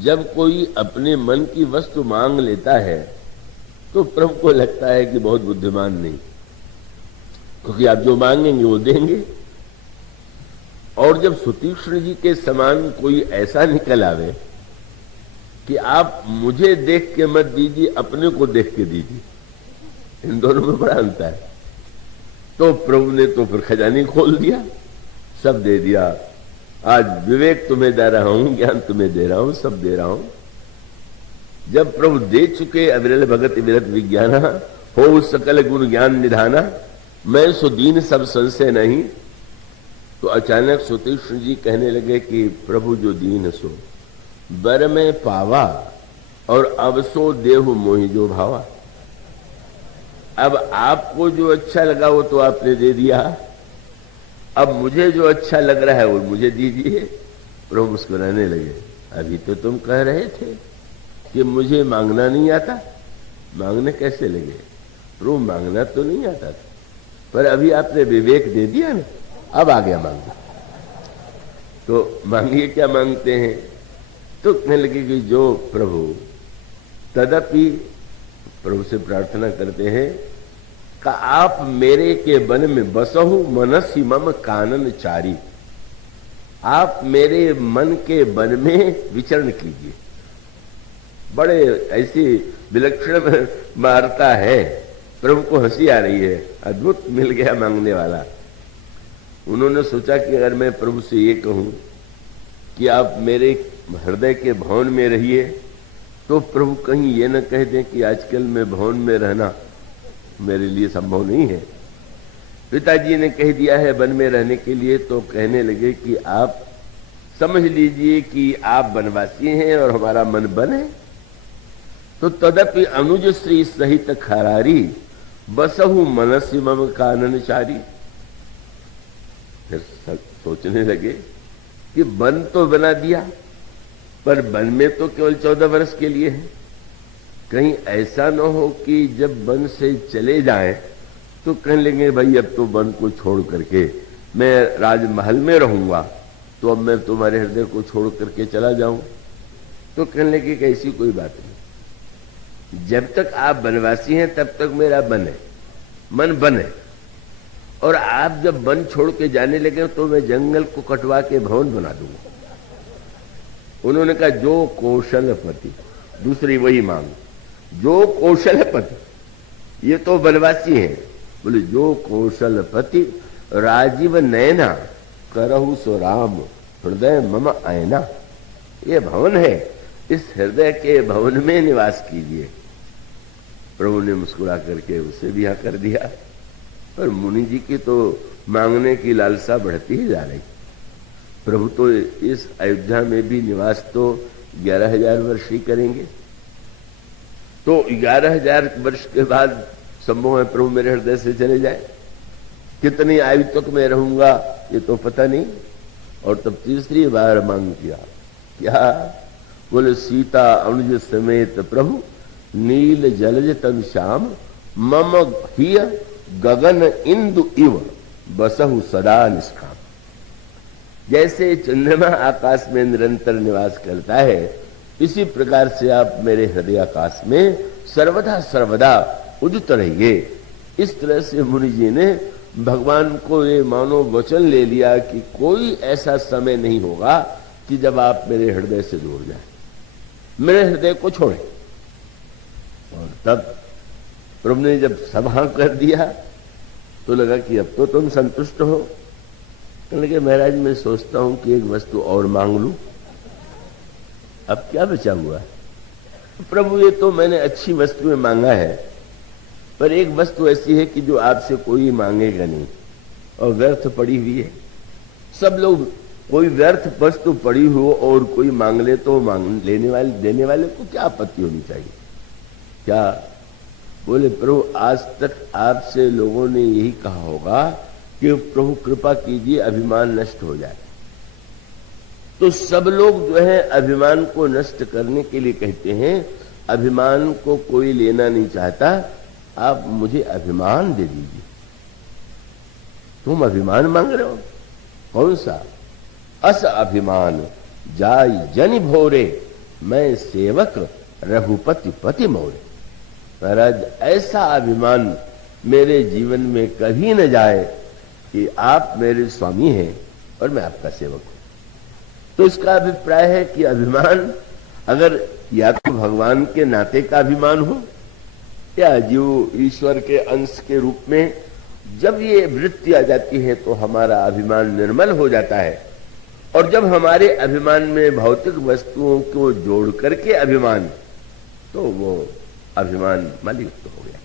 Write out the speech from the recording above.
जब कोई अपने मन की वस्तु मांग लेता है तो प्रभु को लगता है कि बहुत बुद्धिमान नहीं, क्योंकि आप जो मांगेंगे वो देंगे। और जब सुतीक्ष्ण जी के समान कोई ऐसा निकल आवे कि आप मुझे देख के मत दीजिए, अपने को देख के दीजिए, इन दोनों में बड़ा अंतर है। तो प्रभु ने तो फिर खजाने खोल दिया, सब दे दिया। आज विवेक तुम्हें दे रहा हूं, ज्ञान तुम्हें दे रहा हूं, सब दे रहा हूं। जब प्रभु दे चुके अविरल भगत विरत विज्ञान हो सकल गुण ज्ञान निधाना, मैं सो दीन सब संशय नहीं। तो अचानक सुतीक्ष्ण जी कहने लगे कि प्रभु जो दीन सो बर में पावा, और अब सो देहु मोहि जो भावा। अब आपको जो अच्छा लगा वो तो आपने दे दिया, अब मुझे जो अच्छा लग रहा है वो मुझे दीजिए। प्रभु मुस्कुराने लगे, अभी तो तुम कह रहे थे कि मुझे मांगना नहीं आता, मांगने कैसे लगे? प्रभु मांगना तो नहीं आता था, पर अभी आपने विवेक दे दिया ना, अब आ गया मांगना। तो मांगिए, क्या मांगते हैं? तो कहने लगे कि जो प्रभु, तदपि प्रभु से प्रार्थना करते हैं कि आप मेरे के वन में बसहु मनसी मम कानन चारी। आप मेरे मन के वन में विचरण कीजिए। बड़े ऐसी विलक्षण वार्ता है, प्रभु को हंसी आ रही है, अद्भुत मिल गया मांगने वाला। उन्होंने सोचा कि अगर मैं प्रभु से ये कहूं कि आप मेरे हृदय के भवन में रहिए, तो प्रभु कहीं ये न कह दें कि आजकल मैं भवन में रहना मेरे लिए संभव नहीं है। पिताजी ने कह दिया है वन में रहने के लिए, तो कहने लगे कि आप समझ लीजिए कि आप वनवासी हैं और हमारा मन वन है। तो तदपि अनुज श्री सहित खरारी बसहु मनसी मम कानन चारी। फिर सोचने लगे कि वन तो बना दिया, पर वन में तो केवल 14 वर्ष के लिए है। कहीं ऐसा न हो कि जब वन से चले जाएं तो कहने लगे भाई अब तो वन को छोड़ करके मैं राजमहल में रहूंगा, तो अब मैं तुम्हारे हृदय को छोड़ करके चला जाऊं। तो कहने लगे कि ऐसी कोई बात नहीं, जब तक आप वनवासी हैं तब तक मेरा मन है, मन वन है। और आप जब वन छोड़ के जाने लगे तो मैं जंगल को कटवा के भवन बना दूंगा। उन्होंने कहा जो कौशलपति, दूसरी वही मांग, जो कौशलपति, ये तो वनवासी हैं। बोले जो कौशलपति राजीव नैना करहु सो राम हृदय मम आयना। ये भवन है, इस हृदय के भवन में निवास कीजिए। प्रभु ने मुस्कुरा करके उसे भी हाँ कर दिया। पर मुनि जी की तो मांगने की लालसा बढ़ती ही जा रही। प्रभु तो इस अयोध्या में भी निवास तो 11,000 वर्ष ही करेंगे। तो 11,000 वर्ष के बाद संभव है प्रभु मेरे हृदय से चले जाए। कितनी आयु तक मैं रहूंगा ये तो पता नहीं। और तब तीसरी बार मांग किया, क्या? बोले सीता अनुज समेत प्रभु नील जलज तन श्याम मम हिय गगन इंदु इव बसहु सदा निष्काम। जैसे चंद्रमा आकाश में निरंतर निवास करता है, इसी प्रकार से आप मेरे हृदय आकाश में सर्वदा सर्वदा उदित रहिए। इस तरह से मुनि जी ने भगवान को ये मानो वचन ले लिया कि कोई ऐसा समय नहीं होगा कि जब आप मेरे हृदय से दूर जाए, मेरे हृदय को छोड़े। और तब प्रभु ने जब सब हाँ कर दिया तो लगा कि अब तो तुम संतुष्ट हो। कहने लगे महाराज मैं सोचता हूं कि एक वस्तु और मांग लूं, अब क्या बचा हुआ है? प्रभु ये तो मैंने अच्छी वस्तुएं मांगा है, पर एक वस्तु ऐसी है कि जो आपसे कोई मांगेगा नहीं और व्यर्थ पड़ी हुई है। सब लोग कोई व्यर्थ वस्तु पड़ी हो और कोई मांग ले तो मांग लेने वाले देने वाले को क्या आपत्ति होनी चाहिए? क्या? बोले प्रभु आज तक आपसे लोगों ने यही कहा होगा कि प्रभु कृपा कीजिए अभिमान नष्ट हो जाए। तो सब लोग जो है अभिमान को नष्ट करने के लिए कहते हैं, अभिमान को कोई लेना नहीं चाहता, आप मुझे अभिमान दे दीजिए। तुम अभिमान मांग रहे हो, कौन सा? अस अभिमान जाय जनि भोरे मैं सेवक रघुपति पति मोर। महाराज ऐसा अभिमान मेरे जीवन में कभी न जाए कि आप मेरे स्वामी हैं और मैं आपका सेवक हूं। तो इसका अभिप्राय है कि अभिमान अगर या तो भगवान के नाते का अभिमान हो या जीव ईश्वर के अंश के रूप में जब ये वृत्ति आ जाती है तो हमारा अभिमान निर्मल हो जाता है। और जब हमारे अभिमान में भौतिक वस्तुओं को जोड़ करके अभिमान, तो वो अभिमान मलयुक्त हो गया।